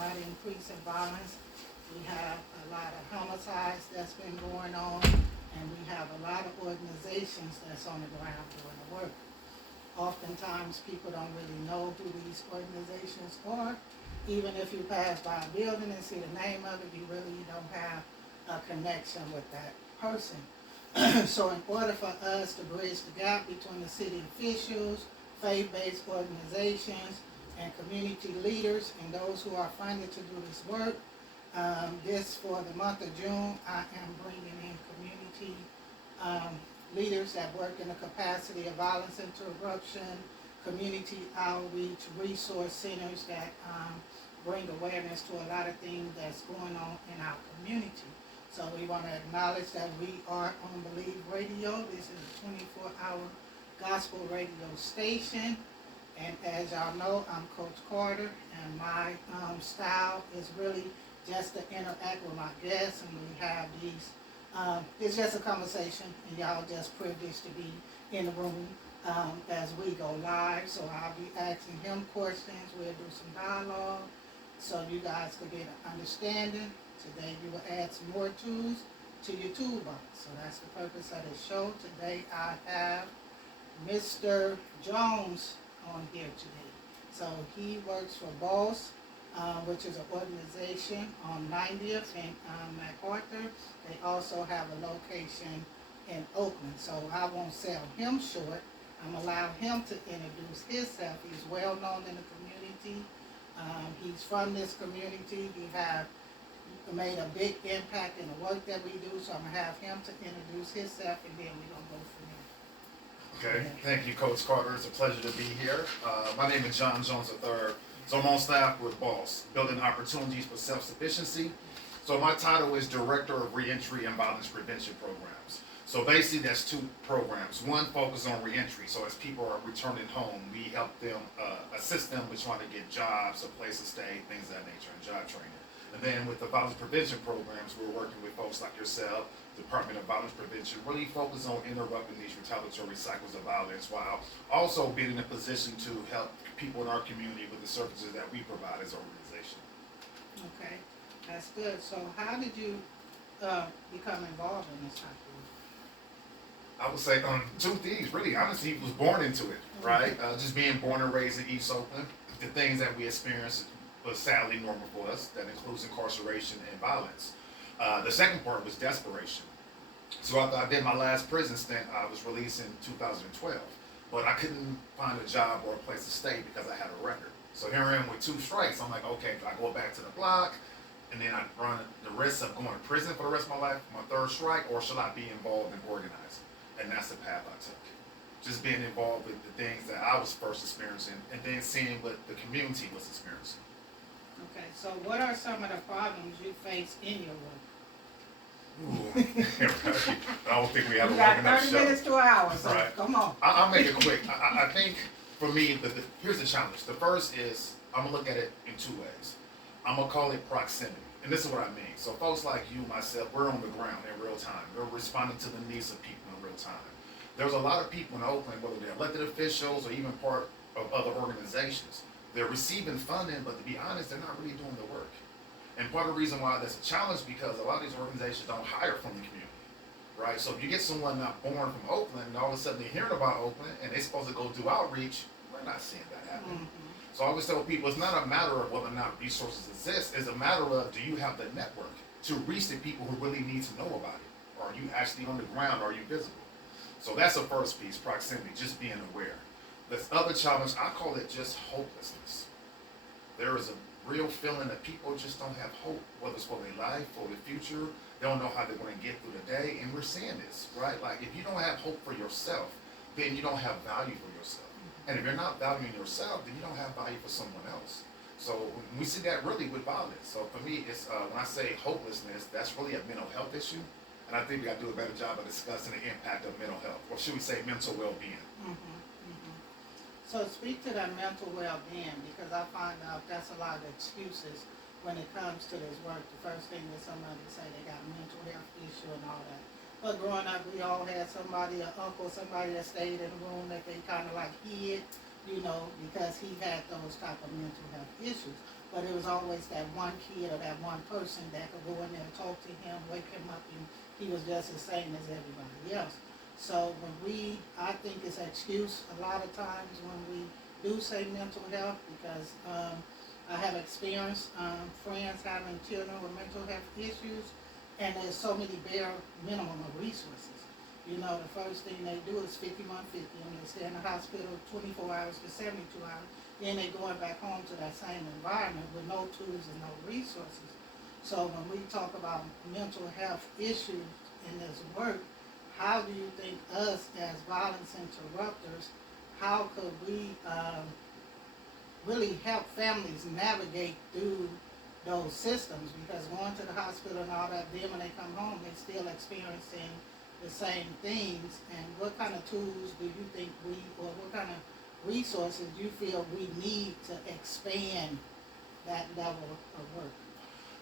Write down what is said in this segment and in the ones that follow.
lot of increase in violence. We have a lot of homicides that's been going on, and we have a lot of organizations that's on the ground doing the work. Oftentimes, people don't really know who these organizations are. Even if you pass by a building and see the name of it, you really don't have a connection with that person. So in order for us to bridge the gap between the city officials, faith-based organizations, and community leaders, and those who are funded to do this work, this for the month of June, I am bringing in community leaders that work in the capacity of violence interruption, community outreach, resource centers that bring awareness to a lot of things that's going on in our community. So we want to acknowledge that we are on Believe Radio. This is a 24-hour gospel radio station. And as y'all know, I'm Coach Carter, and my style is really just to interact with my guests, and we have these, it's just a conversation, and y'all just privileged to be in the room as we go live. So I'll be asking him questions, we'll do some dialogue, so you guys can get an understanding. Today you will add some more tools to your toolbox. So that's the purpose of this show. Today I have Mr. Jones on here today. So he works for BOSS, which is an organization on 90th and MacArthur. They also have a location in Oakland. So I won't sell him short. I'm allow him to introduce himself. He's well known in the community. He's from this community. He have made a big impact in the work that we do. So I'm gonna have him to introduce himself, and then we're gonna go from there. Okay, thank you, Coach Carter. It's a pleasure to be here. My name is John Jones III. So I'm on staff with BOSS, Building Opportunities for Self-Sufficiency. So my title is Director of Reentry and Violence Prevention Programs. So basically that's two programs. One focuses on reentry. So as people are returning home, we help them, assist them with trying to get jobs, a place to stay, things of that nature, and job training. And then with the violence prevention programs, we're working with folks like yourself, Department of Violence Prevention, really focus on interrupting these retaliatory cycles of violence while also being in a position to help people in our community with the services that we provide as an organization. Okay, that's good. So how did you become involved in this type of work? I would say two things, really. Honestly, was born into it, right? Just being born and raised in East Oakland, the things that we experienced was sadly normal for us. That includes incarceration and violence. The second part was desperation. So after I did my last prison stint, I was released in 2012. But I couldn't find a job or a place to stay because I had a record. So here I am with 2 strikes. I'm like, okay, do I go back to the block and then I run the risk of going to prison for the rest of my life, my 3rd strike, or should I be involved in organizing? And that's the path I took. Just being involved with the things that I was first experiencing and then seeing what the community was experiencing. Okay, so what are some of the problems you face in your work? Ooh. I don't think we have You a long got enough 30 show. minutes to an hour, so Right. come on. I'll make it quick. I think for me, here's the challenge. The first is I'm gonna look at it in 2 ways. I'm gonna call it proximity, and this is what I mean. So folks like you, myself, we're on the ground in real time. We're responding to the needs of people in real time. There's a lot of people in Oakland, whether they're elected officials or even part of other organizations. They're receiving funding, but to be honest, they're not really doing the work. And part of the reason why that's a challenge because a lot of these organizations don't hire from the community, right? So if you get someone not born from Oakland and all of a sudden they're hearing about Oakland and they're supposed to go do outreach, we're not seeing that happen. So I always tell people it's not a matter of whether or not resources exist, it's a matter of do you have the network to reach the people who really need to know about it? Or are you actually on the ground? Are you visible? So that's the first piece, proximity, just being aware. This other challenge, I call it just hopelessness. There is a real feeling that people just don't have hope, whether it's for their life, for the future. They don't know how they're going to get through the day, and we're seeing this, right? Like, if you don't have hope for yourself, then you don't have value for yourself. And if you're not valuing yourself, then you don't have value for someone else. So we see that really with violence. So for me, it's when I say hopelessness, that's really a mental health issue. And I think we got to do a better job of discussing the impact of mental health, or should we say mental well-being. So speak to that mental well-being, because I find out that's a lot of excuses when it comes to this work. The first thing is somebody say they got a mental health issue and all that. But growing up, we all had somebody, an uncle, somebody that stayed in the room that they kind of like hid, you know, because he had those type of mental health issues. but it was always that one kid or that one person that could go in there and talk to him, wake him up, and he was just the same as everybody else. So I think it's an excuse a lot of times when we do say mental health, because I have experienced friends having children with mental health issues, and there's so many bare minimum of resources. You know, the first thing they do is 5150, and they stay in the hospital 24 hours to 72 hours. Then they're going back home to that same environment with no tools and no resources. So when we talk about mental health issues in this work, how do you think us as violence interrupters, how could we really help families navigate through those systems? Because going to the hospital and all that, then when they come home, they're still experiencing the same things. And what kind of tools do you think or what kind of resources do you feel we need to expand that level of work?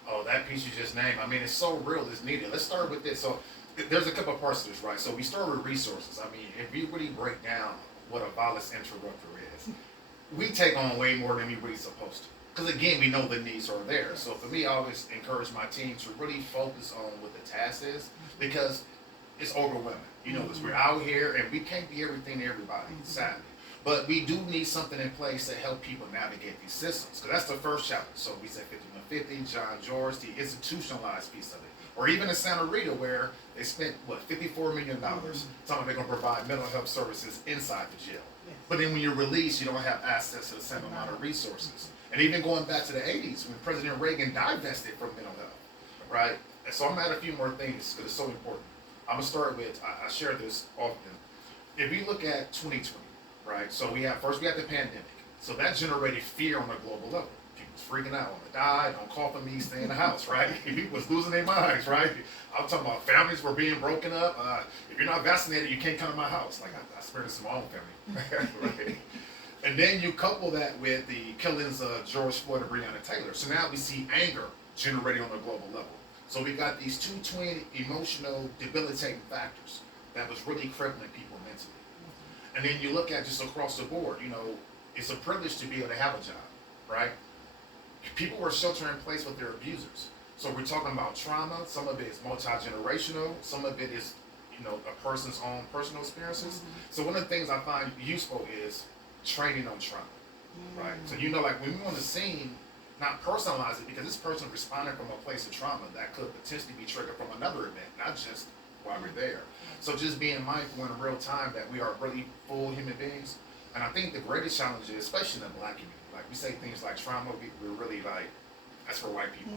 Oh, that piece you just named. I mean, it's so real. It's needed. Let's start with this. So there's a couple of parts to this, right? So we start with resources. I mean, if we really break down what a violence interrupter is, we take on way more than we really supposed to. Because again, we know the needs are there. So for me, I always encourage my team to really focus on what the task is, because it's overwhelming. You know, we're out here and we can't be everything to everybody, sadly. But we do need something in place to help people navigate these systems. Because that's the first challenge. So we said 5150, John George, the institutionalized piece of it. Or even in Santa Rita, where they spent, $54 million talking about they're going to provide mental health services inside the jail. Yes. But then when you're released, you don't have access to the same amount of resources. And even going back to the 80s, when President Reagan divested from mental health, right? And so I'm going to add a few more things because it's so important. I'm going to start with, I share this often. If we look at 2020, right? So we have the pandemic. So that generated fear on a global level. People was freaking out. I'm gonna die, don't call for me, stay in the house, right? People was losing their minds, right? I'm talking about families were being broken up. If you're not vaccinated, you can't come to my house. Like I experienced in my own family. Right? And then you couple that with the killings of George Floyd and Breonna Taylor. So now we see anger generating on a global level. So we got these two twin emotional debilitating factors that was really crippling people mentally. And then you look at just across the board, you know, it's a privilege to be able to have a job, right? People were sheltering in place with their abusers. So we're talking about trauma. Some of it is multi-generational. Some of it is, you know, a person's own personal experiences. So one of the things I find useful is training on trauma, right? So, you know, like when we on the scene, not personalize it, because this person responded from a place of trauma that could potentially be triggered from another event, not just while we're there. So just being mindful in real time that we are really full human beings. And I think the greatest challenge is, especially in the Black community, like we say things like trauma, we're really like, that's for white people.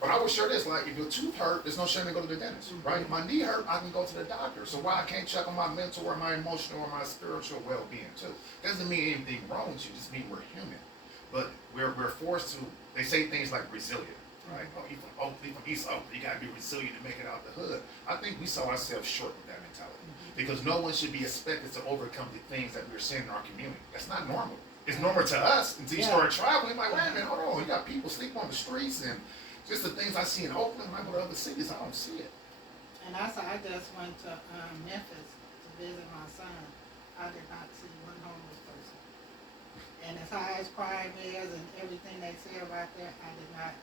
But I would share this, like if your tooth hurt, there's no shame to go to the dentist, right? If my knee hurt, I can go to the doctor. So why I can't check on my mental or my emotional or my spiritual well-being too? Doesn't mean anything wrong with you, just mean we're human. But we're forced to, they say things like resilient, right? Oh, you from Oakley, from East Oakley, you gotta be resilient to make it out the hood. I think we sell ourselves short with that mentality. Because no one should be expected to overcome the things that we're seeing in our community. That's not normal. It's normal to us until you start traveling. Like, wait a minute, hold on. You got people sleep on the streets, and just the things I see in Oakland, when I go to other cities, I don't see it. And also, I just went to Memphis to visit my son. I did not see one homeless person. And as high as crime is and everything they say about there, I did not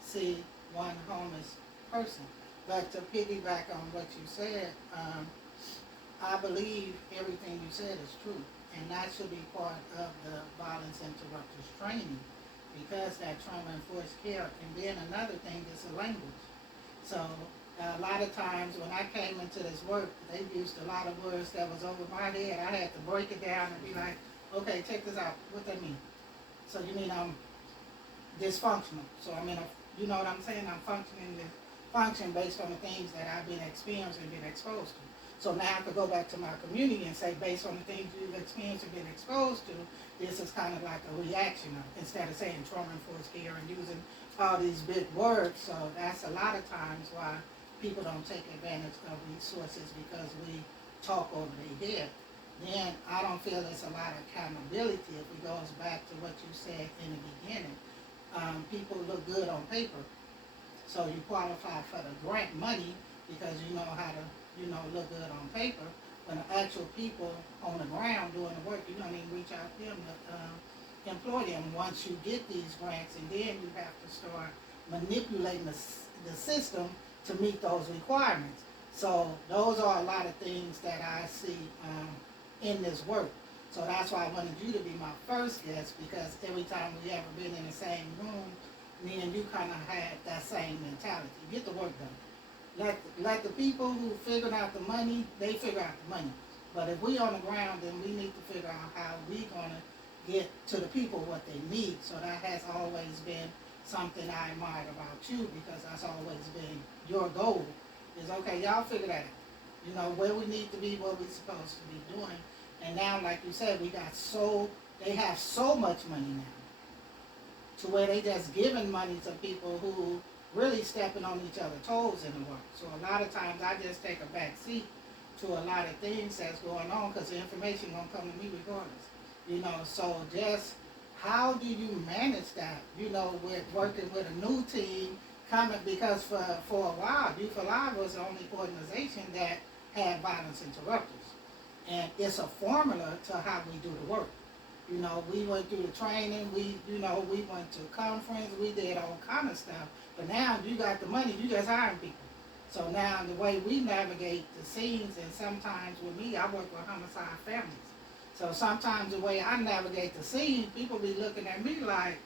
see one homeless person. But to piggyback on what you said, I believe everything you said is true. And that should be part of the violence interrupters training, because that trauma-informed care. And then another thing is the language. So a lot of times when I came into this work, they used a lot of words that was over my head. I had to break it down and be like, okay, check this out. What that mean? So you mean I'm dysfunctional? So I mean, you know what I'm saying? I'm function based on the things that I've been experiencing and been exposed to. So now I could go back to my community and say, based on the things you've experienced and been exposed to, this is kind of like a reaction instead of saying trauma-informed care and using all these big words. So that's a lot of times why people don't take advantage of resources, because we talk over their head. Then I don't feel there's a lot of accountability if it goes back to what you said in the beginning. People look good on paper. So you qualify for the grant money because you know how to, look good on paper. When the actual people on the ground doing the work, you don't even reach out to them to employ them once you get these grants, and then you have to start manipulating the system to meet those requirements. So those are a lot of things that I see in this work. So that's why I wanted you to be my first guest, because every time we ever been in the same room, me and you kind of had that same mentality. Get the work done. Let the people who figured out the money, they figure out the money. But if we on the ground, then we need to figure out how we gonna get to the people what they need. So that has always been something I admired about you, because that's always been your goal. Is okay, y'all figure that out. You know, where we need to be, what we supposed to be doing. And now, like you said, they have so much money now, to where they just giving money to people who really stepping on each other's toes in the work. So a lot of times I just take a back seat to a lot of things that's going on, because the information gonna come to me regardless. You know, so just how do you manage that? You know, with working with a new team coming, because for a while, Youth Alive was the only organization that had violence interrupters, and it's a formula to how we do the work. You know, we went through the training, we went to conference, we did all kind of stuff. But now you got the money, you just hiring people. So now the way we navigate the scenes, and sometimes with me, I work with homicide families. So sometimes the way I navigate the scene, people be looking at me like,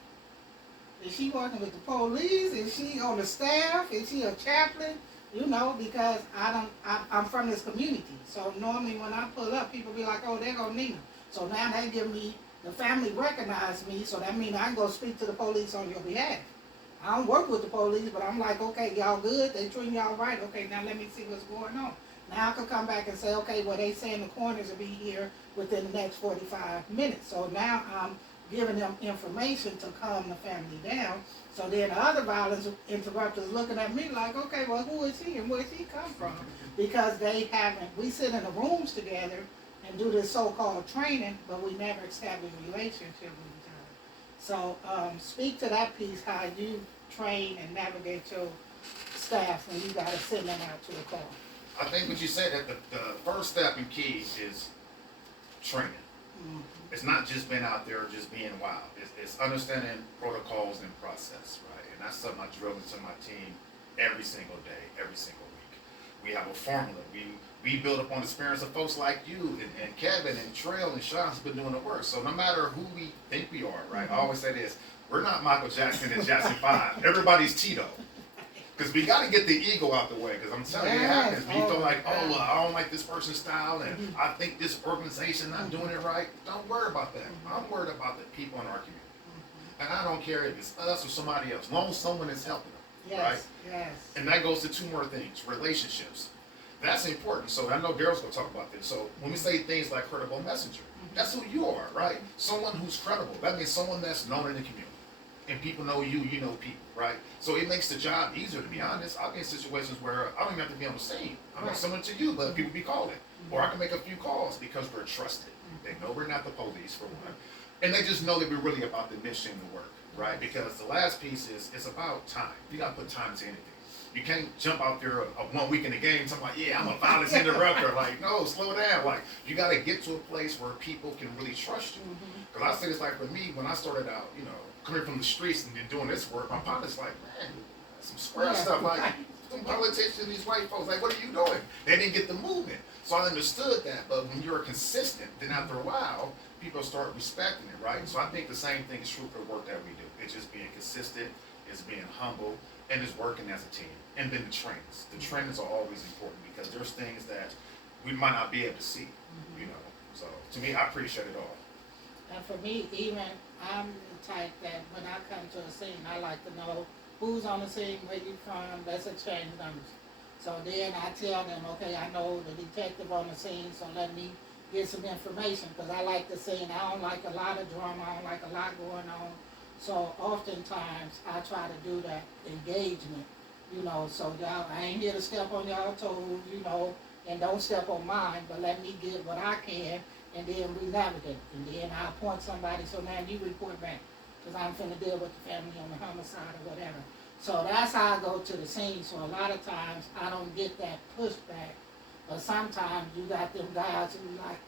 is she working with the police? Is she on the staff? Is she a chaplain? You know, because I'm from this community. So normally when I pull up, people be like, oh, there go Nina. So now they give me, the family recognize me, so that means I can go speak to the police on your behalf. I don't work with the police, but I'm like, okay, y'all good? They treating y'all right? Okay, now let me see what's going on. Now I can come back and say, okay, well, they saying the coroners will be here within the next 45 minutes. So now I'm giving them information to calm the family down. So then the other violence interrupters looking at me like, okay, well, who is she and where she come from? Because we sit in the rooms together and do this so-called training, but we never establish a relationship with each other. So speak to that piece, how you train and navigate your staff when you got to send them out to a call. I think what you said, that the first step and key is training. Mm-hmm. It's not just being out there just being wild. It's understanding protocols and process, right? And that's something I drill into my team every single day, every single week. We have a formula. We build upon the experience of folks like you and Kevin and Trail and Sean's been doing the work. So no matter who we think we are, right? Mm-hmm. I always say this, we're not Michael Jackson and Jackson 5. Everybody's Tito. Because we got to get the ego out the way. Because I'm telling you, it happens. We feel like, I don't like this person's style, and I think this organization not doing it right. Don't worry about that. I'm worried about the people in our community. And I don't care if it's us or somebody else, as long as someone is helping them, right? Yes. And that goes to two more things, relationships. That's important. So I know Daryl's going to talk about this. So when we say things like credible messenger, that's who you are, right? Someone who's credible. That means someone that's known in the community. And people know you, you know people, right? So it makes the job easier, to be honest. I've been in situations where I don't even have to be on the scene. I'm not similar to you, but people be calling. Or I can make a few calls because we're trusted. They know we're not the police, for one. And they just know that we're really about the mission and the work, right? Because the last piece is it's about time. You got to put time to anything. You can't jump out there 1 week in the game talking like, yeah, I'm a violence interrupter. Like, no, slow down. Like, you got to get to a place where people can really trust you. Because I say it's like for me, when I started out, you know, coming from the streets and then doing this work, my partner's like, man, some square stuff. Like, some politicians, these white folks, like, what are you doing? They didn't get the movement. So I understood that. But when you're consistent, then after a while, people start respecting it, right? So I think the same thing is true for the work that we do. It's just being consistent, it's being humble, and it's working as a team. And then the trainings. The trainings are always important because there's things that we might not be able to see, you know. So to me, I appreciate it all. And for me, even I'm the type that when I come to a scene, I like to know who's on the scene, where you from, let's exchange numbers. So then I tell them, okay, I know the detective on the scene, so let me get some information, because I like the scene. I don't like a lot of drama, I don't like a lot going on. So oftentimes I try to do that engagement, you know, so y'all, I ain't here to step on y'all toes, you know, and don't step on mine, but let me get what I can, and then we navigate. And then I appoint somebody, so now you report back, because I'm finna deal with the family on the homicide or whatever. So that's how I go to the scene. So a lot of times I don't get that pushback, but sometimes you got them guys who like,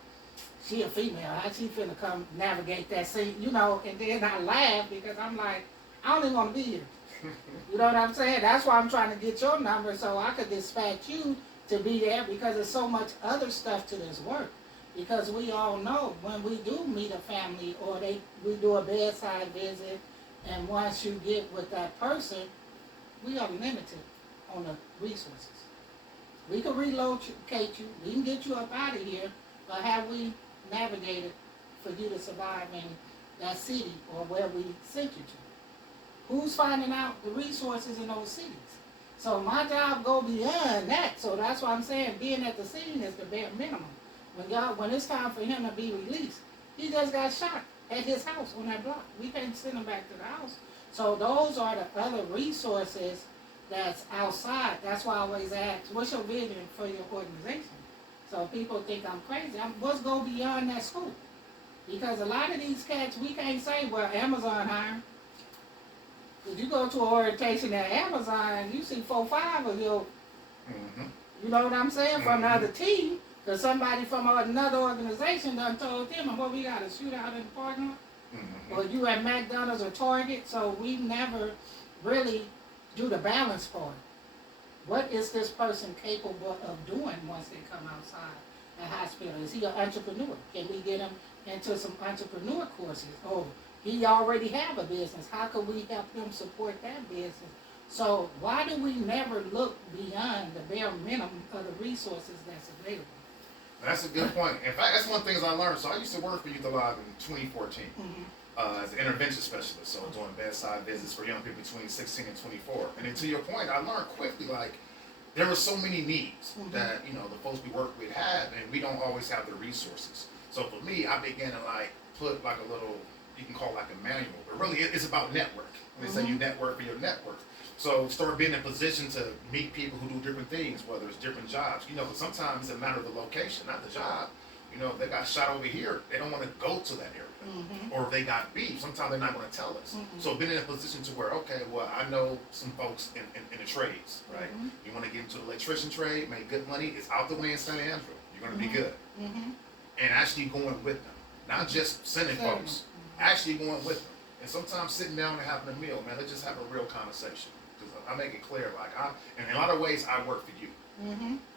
she a female, how she finna come navigate that scene, you know, and then I laugh because I'm like, I don't even wanna be here. You know what I'm saying? That's why I'm trying to get your number so I could dispatch you to be there because there's so much other stuff to this work. Because we all know when we do meet a family or we do a bedside visit, and once you get with that person, we are limited on the resources. We can relocate you, we can get you up out of here, but have we navigated for you to survive in that city or where we sent you to? Who's finding out the resources in those cities? So my job go beyond that. So that's why I'm saying being at the scene is the bare minimum. When it's time for him to be released, he just got shot at his house on that block. We can't send him back to the house. So those are the other resources that's outside. That's why I always ask, what's your vision for your organization? So people think I'm crazy. Let's go beyond that school. Because a lot of these cats, we can't say, well, Amazon hiring. If you go to an orientation at Amazon, you see 4 or 5 of your, you know what I'm saying, from another team, because somebody from another organization done told them, well, we got a shootout in the parking lot, or you at McDonald's or Target, so we never really do the balance part. What is this person capable of doing once they come outside the hospital? Is he an entrepreneur? Can we get him into some entrepreneur courses? Oh, he already have a business. How can we help him support that business? So why do we never look beyond the bare minimum of the resources that's available? That's a good point. In fact, that's one of the things I learned. So I used to work for Youth Alive in 2014 as an intervention specialist. So doing bedside visits for young people between 16 and 24. And then to your point, I learned quickly, like, there were so many needs that, you know, the folks we work with have, and we don't always have the resources. So for me, I began to like put like a little, you can call it like a manual, but really it's about network. They say you network for your network. So start being in a position to meet people who do different things, whether it's different jobs. You know, sometimes it's a matter of the location, not the job. You know, if they got shot over here, they don't want to go to that area. Or if they got beef, sometimes they're not going to tell us. So being in a position to where, okay, well, I know some folks in the trades, right? You want to get into the electrician trade, make good money, it's out the way in San Andrew. You're going to be good. And actually going with them. Not just sending folks, actually going with them. And sometimes sitting down and having a meal, man, let's just have a real conversation. Because I make it clear, like, in a lot of ways, I work for you.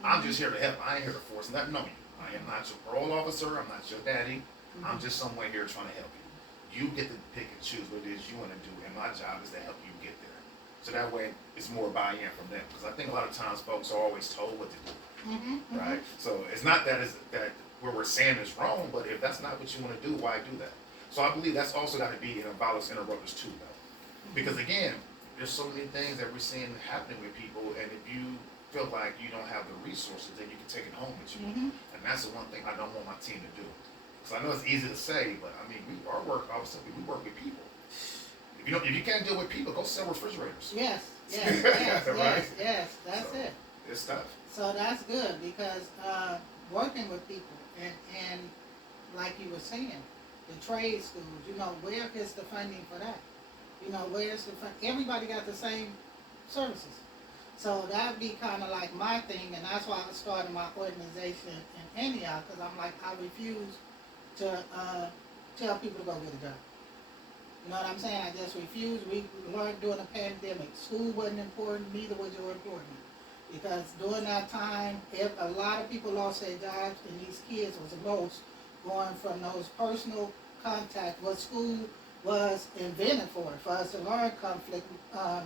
I'm just here to help. I ain't here to force nothing on you. I am not your parole officer. I'm not your daddy. I'm just somewhere here trying to help you. You get to pick and choose what it is you want to do, and my job is to help you get there. So that way, it's more buy-in from them. Because I think a lot of times folks are always told what to do, right? So it's not that where we're saying is wrong, but if that's not what you want to do, why do that? So I believe that's also got to be in violence interrupters too, though. Because again, there's so many things that we're seeing happening with people, and if you feel like you don't have the resources, then you can take it home with you. And that's the one thing I don't want my team to do. Because I know it's easy to say, but I mean, our work, obviously, we work with people. If you can't deal with people, go sell refrigerators. Yes, Right? yes, that's it. It's tough. So that's good because working with people and like you were saying, the trade schools, you know, where is the funding for that? You know, where's the fund? Everybody got the same services. So that'd be kind of like my thing, and that's why I started my organization in Antioch, because I'm like, I refuse to tell people to go get a job. You know what I'm saying? I just refuse. We learned during the pandemic, school wasn't important, neither was your employment. Because during that time, a lot of people lost their jobs, and these kids was lost going from those personal contact, what school was invented for us to learn conflict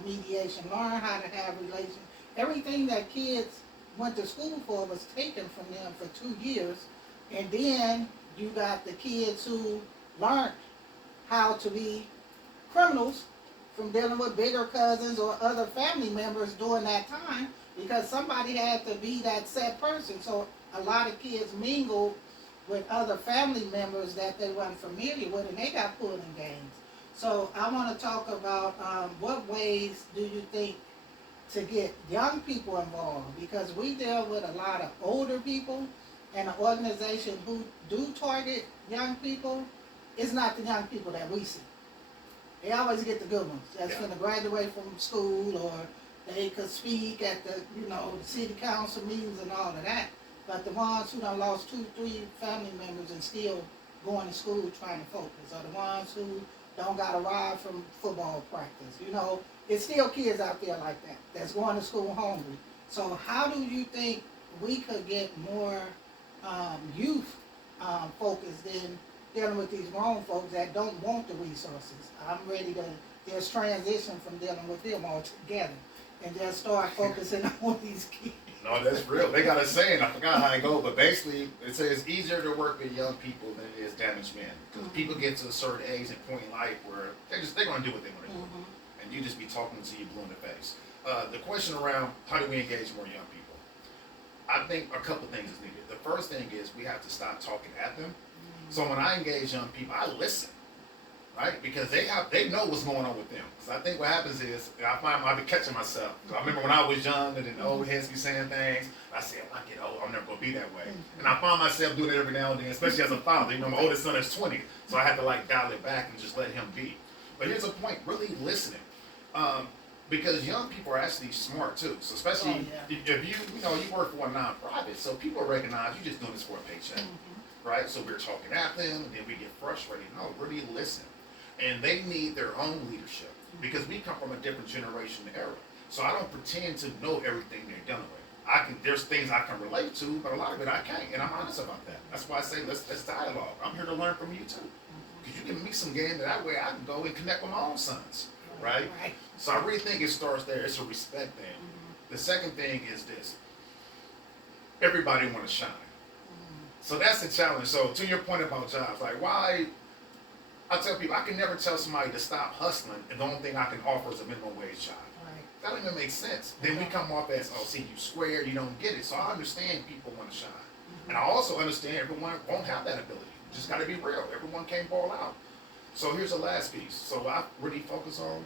mediation, learn how to have relations. Everything that kids went to school for was taken from them for 2 years, and then you got the kids who learned how to be criminals from dealing with bigger cousins or other family members during that time, because somebody had to be that set person. So a lot of kids mingled with other family members that they weren't familiar with, and they got pulled in gangs. So I want to talk about what ways do you think to get young people involved, because we deal with a lot of older people, and an organization who do target young people is not the young people that we see. They always get the good ones that's going to graduate from school, or they could speak at the, you know, the city council meetings and all of that. But the ones who done lost 2, 3 family members and still going to school trying to focus, are the ones who don't got a ride from football practice. You know, it's still kids out there like that that's going to school hungry. So how do you think we could get more youth focused in dealing with these grown folks that don't want the resources? I'm ready to just transition from dealing with them altogether and just start focusing on these kids. No, that's real. They got a saying, I forgot how it goes, but basically it says it's easier to work with young people than it is damaged men. Because people get to a certain age and point in life where they're going to do what they want to do. And you just be talking until you blue in the face. The question around how do we engage more young people? I think a couple things is needed. The first thing is we have to stop talking at them. So when I engage young people, I listen. Right? Because they know what's going on with them. Because I think what happens is, I be catching myself. Cause I remember when I was young and then the old heads be saying things. I said, when I get old, I'm never going to be that way. And I find myself doing it every now and then, especially as a father. You know, my oldest son is 20. So I had to like dial it back and just let him be. But here's a point, really listening. Because young people are actually smart too. So especially if you work for a nonprofit, so people recognize you just doing this for a paycheck. Right? So we're talking at them and then we get frustrated. No, really listen. And they need their own leadership because we come from a different generation era. So I don't pretend to know everything they're dealing with. There's things I can relate to, but a lot of it I can't, and I'm honest about that. That's why I say let's dialogue. I'm here to learn from you too, because you give me some game that way I can go and connect with my own sons, right? So I really think it starts there. It's a respect thing. The second thing is this: everybody want to shine. So that's the challenge. So to your point about jobs, like why? I tell people I can never tell somebody to stop hustling and the only thing I can offer is a minimum wage job. That don't even make sense. Then we come off as, oh, see, you square, you don't get it. So I understand people want to shine. And I also understand everyone won't have that ability. You just got to be real. Everyone can't ball out. So here's the last piece. So what I really focus on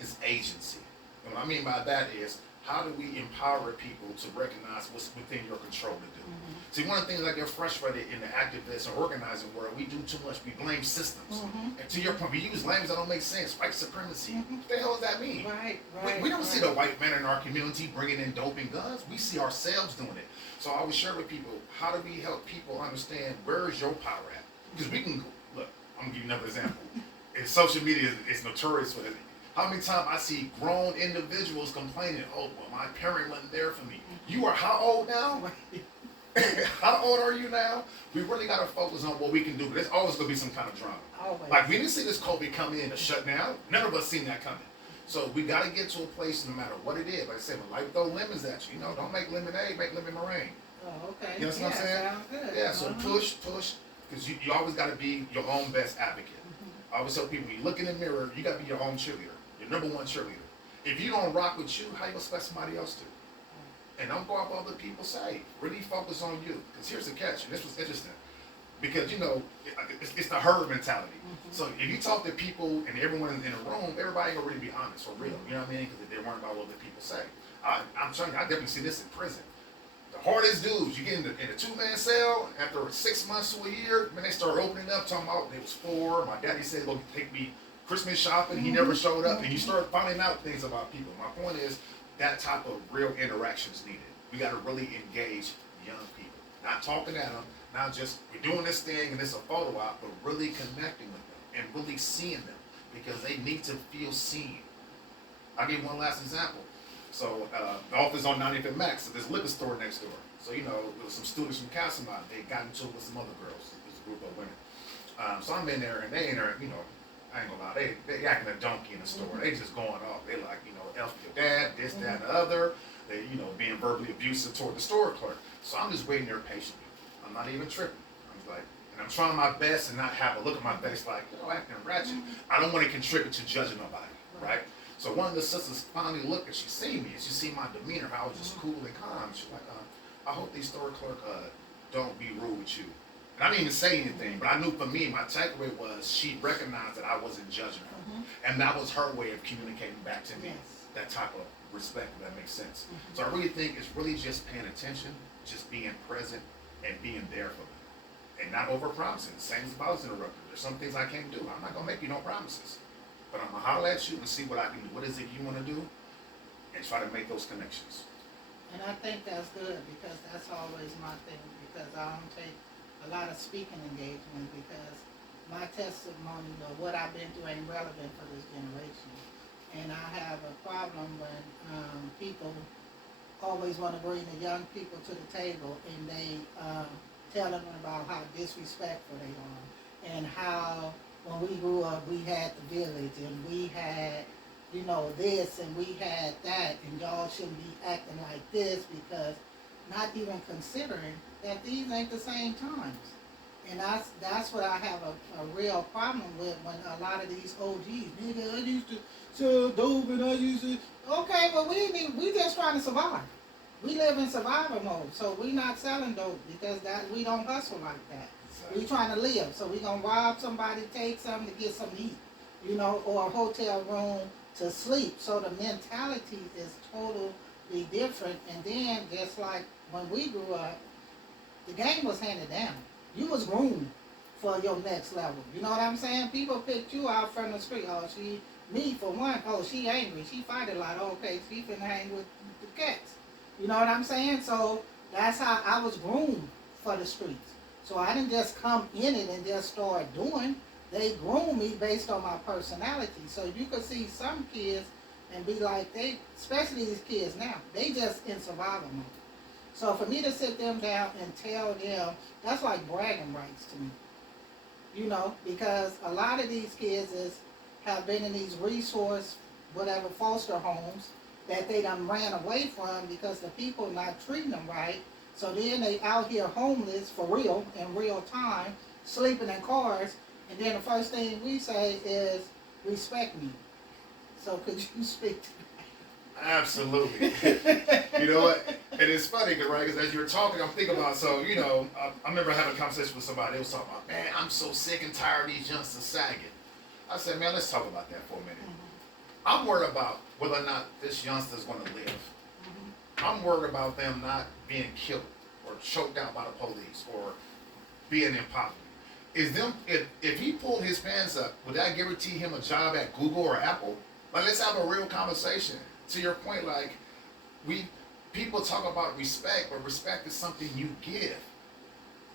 is agency. And what I mean by that is, how do we empower people to recognize what's within your control to do? See, one of the things I get frustrated in the activist and organizing world, we do too much. We blame systems. And to your point, we use language that don't make sense. White supremacy. What the hell does that mean? We don't see the white man in our community bringing in dope and guns. We see ourselves doing it. So I always share with people, how do we help people understand where is your power at? Because we can, look, I'm going to give you another example. And social media is notorious for it. How many times I see grown individuals complaining, oh, well, my parent wasn't there for me. You are how old now? How old are you now? We really got to focus on what we can do. But there's always going to be some kind of drama. Always. Like, we didn't see this COVID coming in to shut down. None of us seen that coming. So we got to get to a place, no matter what it is. Like I said, when life throw lemons at you, don't make lemonade, make lemon meringue. Oh, okay. You know what I'm saying? Sounds good. Yeah, so push, because you always got to be your own best advocate. I always tell people, when you look in the mirror, you got to be your own cheerleader. Your number one cheerleader. If you don't rock with you, how you gonna expect somebody else to? And don't go off what other people say. Really focus on you. Because here's the catch, and this was interesting. Because it's the herd mentality. So if you talk to people and everyone in a room, everybody ain't gonna really be honest or real. You know what I mean? Because they're worried about what other people say. I'm telling you, I definitely see this in prison. The hardest dudes, you get in a 2-man cell, after 6 months to a year, when they start opening up, talking about they was 4, my daddy said, go take me Christmas shopping, he never showed up, and you start finding out things about people. My point is, that type of real interaction is needed. We got to really engage young people. Not talking at them, not just, we're doing this thing and it's a photo op, but really connecting with them and really seeing them because they need to feel seen. I'll give one last example. So, the office on 95th Max, so there's a liquor store next door. So, there was some students from Castlemont, they got into it with some other girls. There's a group of women. So I'm in there and they in there, I ain't gonna lie, they acting a donkey in the store. They just going off. They like, F your dad, this, that, and the other. They, being verbally abusive toward the store clerk. So I'm just waiting there patiently. I'm not even tripping. I'm like, and I'm trying my best and not have a look at my face like, acting ratchet. I don't want to contribute to judging nobody, right? So one of the sisters finally looked and she seen me and she seen my demeanor, how I was just cool and calm. She's like, I hope these store clerk don't be rude with you. And I didn't even say anything, but I knew for me, my takeaway was she recognized that I wasn't judging her. And that was her way of communicating back to me that type of respect, if that makes sense. So I really think it's really just paying attention, just being present, and being there for them. And not over-promising. Same as if I was interrupted. There's some things I can't do. I'm not going to make you no promises. But I'm going to holler at you and see what I can do. What is it you want to do? And try to make those connections. And I think that's good because that's always my thing because I don't take a lot of speaking engagement because my testimony or what I've been through ain't relevant for this generation. And I have a problem when people always want to bring the young people to the table and they tell them about how disrespectful they are and how when we grew up we had the village and we had this and we had that and y'all shouldn't be acting like this because not even considering that these ain't the same times. And that's what I have a real problem with when a lot of these OGs, nigga, I used to sell dope and I used to, okay, but we just trying to survive. We live in survival mode, so we not selling dope because we don't hustle like that. Exactly. We trying to live, so we gonna rob somebody, take something to get something to eat, or a hotel room to sleep. So the mentality is totally different. And then just like when we grew up, the game was handed down. You was groomed for your next level. You know what I'm saying? People picked you out from the street. Oh, me for one. Oh, she angry. She fight a lot. Okay, she finna hang with the cats. You know what I'm saying? So that's how I was groomed for the streets. So I didn't just come in it and just start doing. They groomed me based on my personality. So you could see some kids and be like, especially these kids now, they just in survival mode. So for me to sit them down and tell them, that's like bragging rights to me. Because a lot of these kids have been in these foster homes that they done ran away from because the people not treating them right. So then they out here homeless for real, in real time, sleeping in cars, and then the first thing we say is, respect me. So could you speak to Absolutely. You know what? And it's funny, right? Because as you were talking, I'm thinking about, I remember having a conversation with somebody. They was talking about, man, I'm so sick and tired of these youngsters sagging. I said, man, let's talk about that for a minute. Mm-hmm. I'm worried about whether or not this youngster's going to live. Mm-hmm. I'm worried about them not being killed or choked out by the police or being in poverty. If he pulled his pants up, would that guarantee him a job at Google or Apple? Like, let's have a real conversation. To your point, like, people talk about respect, but respect is something you give.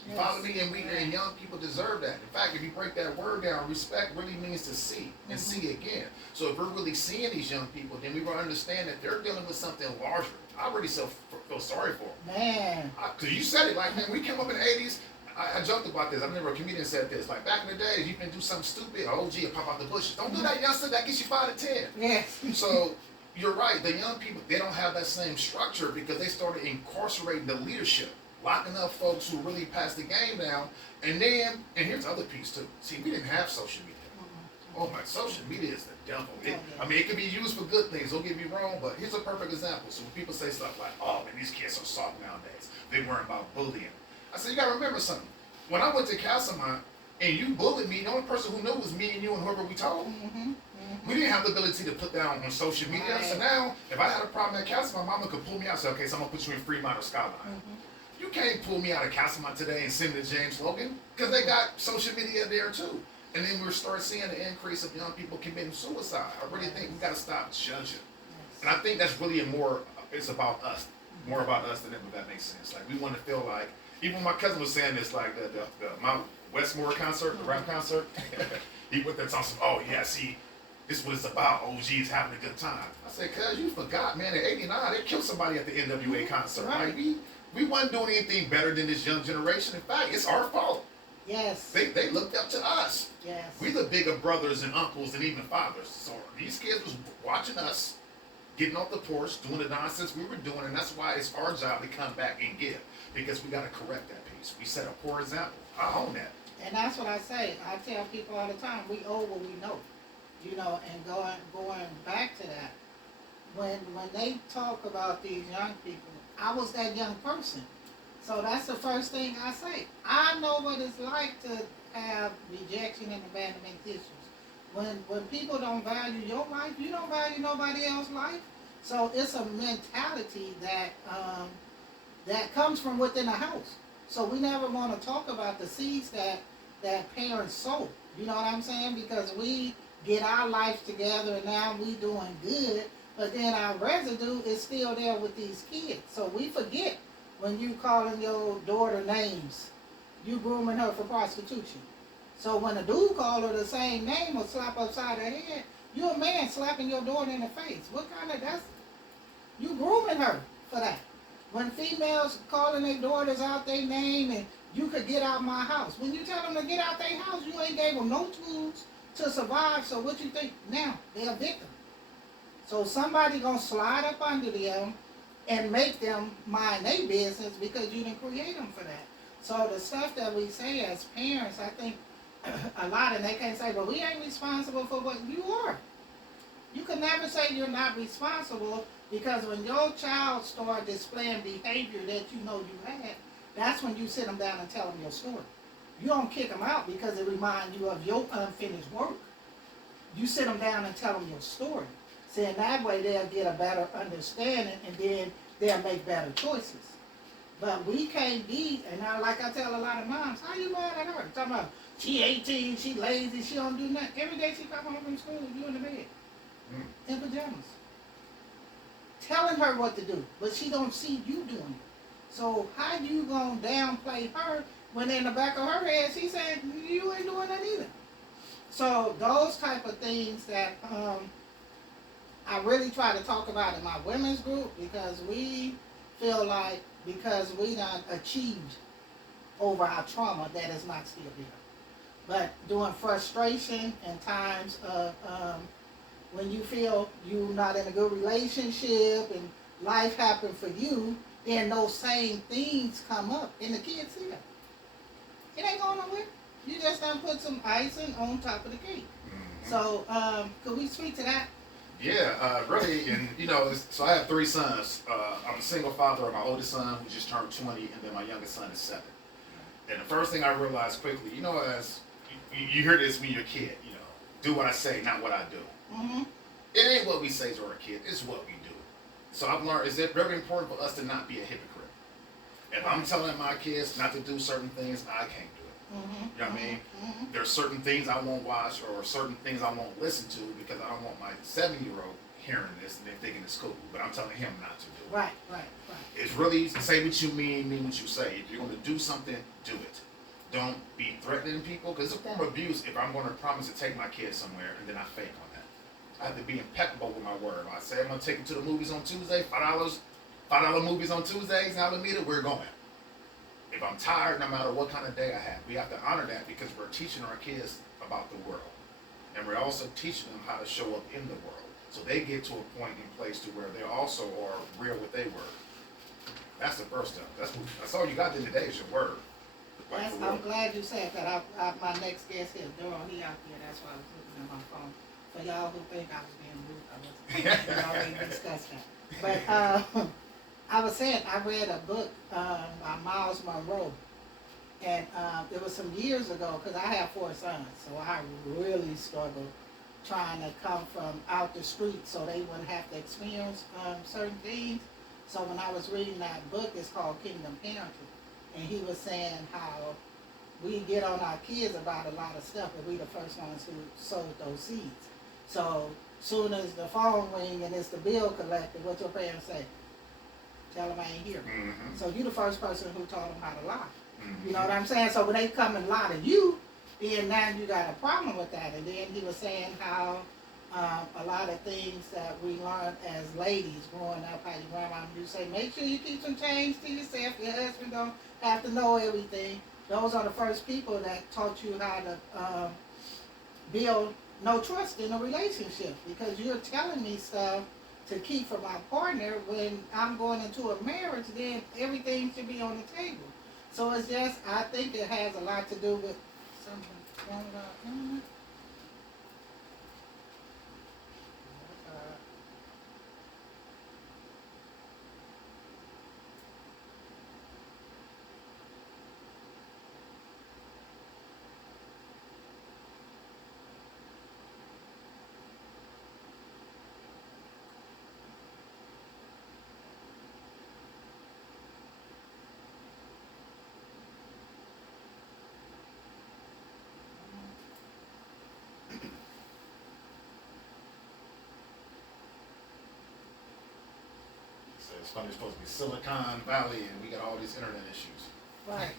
You follow me? And young people deserve that. In fact, if you break that word down, respect really means to see and see again. So if we're really seeing these young people, then we will understand that they're dealing with something larger. I really feel sorry for them. Man. Because you said it, like, man, we came up in the 80s. I joked about this. I remember a comedian said this. Like, back in the day, you can do something stupid, OG will pop out the bushes. Don't do that, youngster. That gets you 5 to 10. Yes. So you're right. The young people, they don't have that same structure because they started incarcerating the leadership, locking up folks who really passed the game down. And here's the other piece too. See, we didn't have social media. Oh my, social media is the devil. I mean, it can be used for good things, don't get me wrong, but here's a perfect example. So when people say stuff like, oh man, these kids are soft nowadays, they worry about bullying. I said, you gotta remember something. When I went to Castlemont and you bullied me, the only person who knew was me and you and whoever we told. We didn't have the ability to put that on social media. Right. So now, if I had a problem at Castlemont, my mama could pull me out and say, okay, so I'm gonna put you in Fremont or Skyline. You can't pull me out of Castlemont today and send me to James Logan because they got social media there too. And then we'll start seeing the increase of young people committing suicide. I really think we got to stop judging. And I think that's really it's about us, more about us than them, if that makes sense. Like, we want to feel like, even when my cousin was saying this, like the Mount Westmore concert, the rap concert, he went there talking, oh yeah, see, this is what it's about, OGs having a good time. I said, cuz you forgot, man, in '89, they killed somebody at the NWA concert. Right. Like, we wasn't doing anything better than this young generation. In fact, it's our fault. Yes. They looked up to us. Yes. We the bigger brothers and uncles and even fathers. So these kids was watching us, getting off the porch, doing the nonsense we were doing, and that's why it's our job to come back and give, because we got to correct that piece. We set a poor example. I own that. And that's what I say. I tell people all the time, we owe what we know. And going back to that, when they talk about these young people, I was that young person. So that's the first thing I say. I know what it's like to have rejection and abandonment issues. When people don't value your life, you don't value nobody else's life. So it's a mentality that comes from within the house. So we never want to talk about the seeds that parents sow. You know what I'm saying? Because we get our life together and now we doing good. but then our residue is still there with these kids. So we forget when you calling your daughter names, you grooming her for prostitution. So when a dude call her the same name or slap upside her head, you a man slapping your daughter in the face. What kind of, that's, you grooming her for that. When females calling their daughters out their name and you could get out my house. When you tell them to get out their house, you ain't gave them no tools to survive. So what you think? Now, they're a victim. So somebody gonna slide up under them and make them mind their business because you didn't create them for that. So the stuff that we say as parents, I think a lot, and they can't say, but we ain't responsible for what you are. You can never say you're not responsible, because when your child start displaying behavior that you know you had, that's when you sit them down and tell them your story. You don't kick them out because it reminds you of your unfinished work. You sit them down and tell them your story. See, in that way they'll get a better understanding, and then they'll make better choices. But we can't be, and now like I tell a lot of moms, how you mad at her? Talking about, she 18, she lazy, she don't do nothing. Every day she come home from school, you in the bed, in pajamas. Telling her what to do, but she don't see you doing it. So how you gonna downplay her when in the back of her head she said, you ain't doing that either? So those type of things that I really try to talk about in my women's group, because we feel like because we done achieved over our trauma that is not still there. But during frustration and times of when you feel you're not in a good relationship and life happened for you, then those same things come up and the kids see that. It ain't going nowhere. You just done put some icing on top of the cake. Mm-hmm. So could we speak to that? Yeah, really, and so I have 3 sons. I'm a single father of my oldest son, who just turned 20, and then my youngest son is 7. And the first thing I realized quickly, as you hear this when you're a kid, do what I say, not what I do. Mm-hmm. It ain't what we say to our kid, it's what we do. So I've learned, is it very important for us to not be a hypocrite. If I'm telling my kids not to do certain things, I can't do it. Mm-hmm. You know what I mean? Mm-hmm. There's certain things I won't watch or certain things I won't listen to because I don't want my 7-year-old hearing this and then thinking it's cool. But I'm telling him not to do it. Right. It's really say what you mean what you say. If you're going to do something, do it. Don't be threatening people, because it's a form of abuse if I'm going to promise to take my kids somewhere and then I fake on that. I have to be impeccable with my word. I say I'm going to take them to the movies on Tuesday, $5 movies on Tuesdays, and I'll admit it, we're going. If I'm tired, no matter what kind of day I have, we have to honor that because we're teaching our kids about the world. And we're also teaching them how to show up in the world. So they get to a point in place to where they also are real with their word. That's the first step. That's all you got in today is your word. I'm glad you said that. My next guest here, Daryl, he out there. That's why I was looking at my phone. For y'all who think I was being rude, I wasn't. We already discussed that. But I was saying, I read a book by Miles Monroe. And it was some years ago, because I have 4 sons. So I really struggled trying to come from out the street so they wouldn't have to experience certain things. So when I was reading that book, it's called Kingdom Parenting. And he was saying how we get on our kids about a lot of stuff, but we the first ones who sowed those seeds. So soon as the phone ring and it's the bill collector, what your parents say? Tell them I ain't here. Mm-hmm. So you the first person who taught them how to lie. Mm-hmm. You know what I'm saying? So when they come and lie to you, then now you got a problem with that. And then he was saying how a lot of things that we learned as ladies growing up, how your grandma used to say, make sure you keep some change to yourself. Your husband don't have to know everything. Those are the first people that taught you how to build no trust in a relationship, because you're telling me stuff to keep from my partner. When I'm going into a marriage, then everything should be on the table. So it's just, I think it has a lot to do with something wrong with our internet. It's funny, it's supposed to be Silicon Valley, and we got all these internet issues. Right.